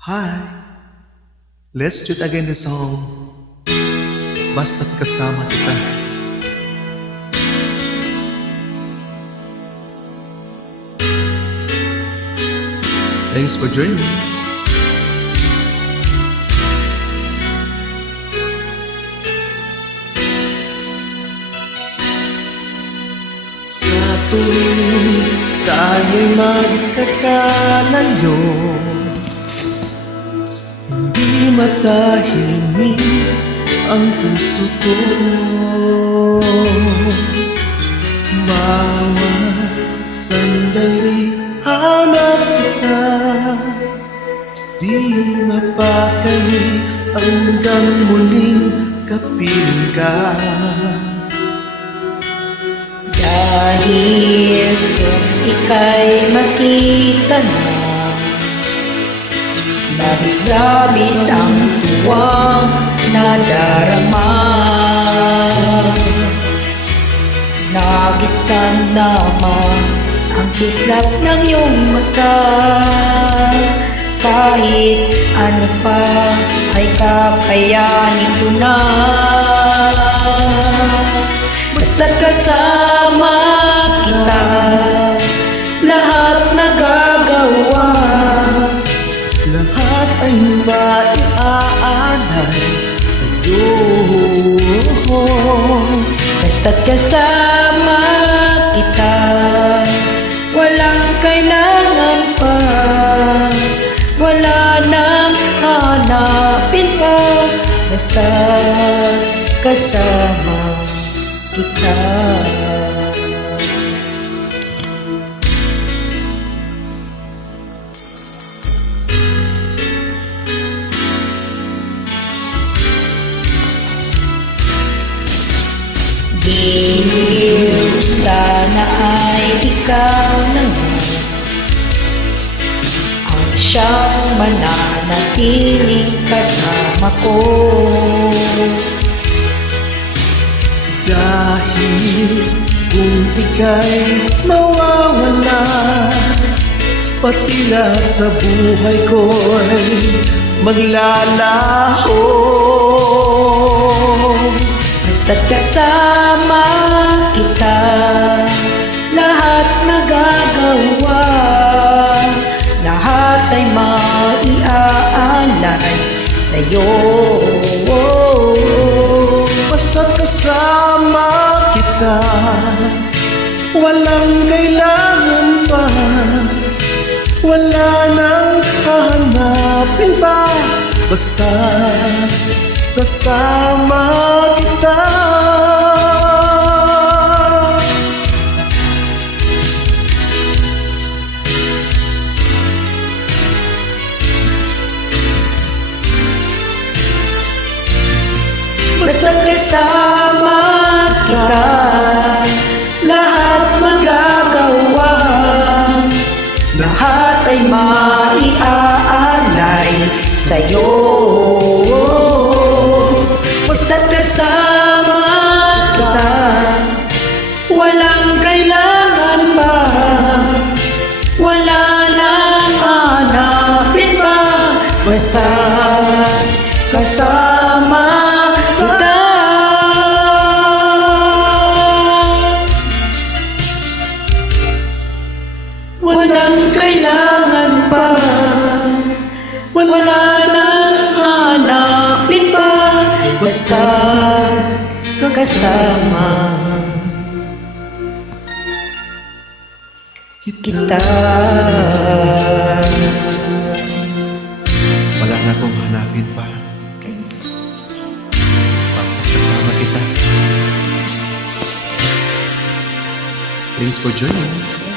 Hi, let's do it again the song Basta't Kasama Kita. Thanks for joining me. Sa tuwing tayo'y magkakalayo, di matahimik ang puso ko. Bawat sandali hanap kita, di mapakali hanggang muling kapiling ka. Dahil kung ika'y makita na, labis-labis ang tuwang nadarama. Nagistan naman ang kislap ng iyong mata. Kahit ano pa ay kakayanin ko na. Basta't kasama kita, lahat nagagawa. Lahat ay maiaalay sa'yo. Basta't kasama kita, walang kailangan pa. Wala nang hanapin pa. Basta't kasama kita. Di sana ay ikaw naman ang siyang mananatiling kasama ko. Dahil kung ika'y mawawala, pati lahat sa buhay ko'y maglalaho. Basta't kasama kita, lahat nagagawa. Lahat ay maiaalay sa'yo. Basta't kasama kita, walang kailangan pa. Wala nang hahanapin pa. Basta't kasama kita. Basta't kasama kita, lahat magagawa. Lahat ay maiaalay sa'yo. Basta't kasama kita, walang kailangan pa. Wala nang hanapin pa. Basta't kasama kita. Walang kailangan pa. Wala nang hanapin pa. Basta kasama kita. Wala na akong hanapin pa. Basta't kasama kita. Thanks for joining.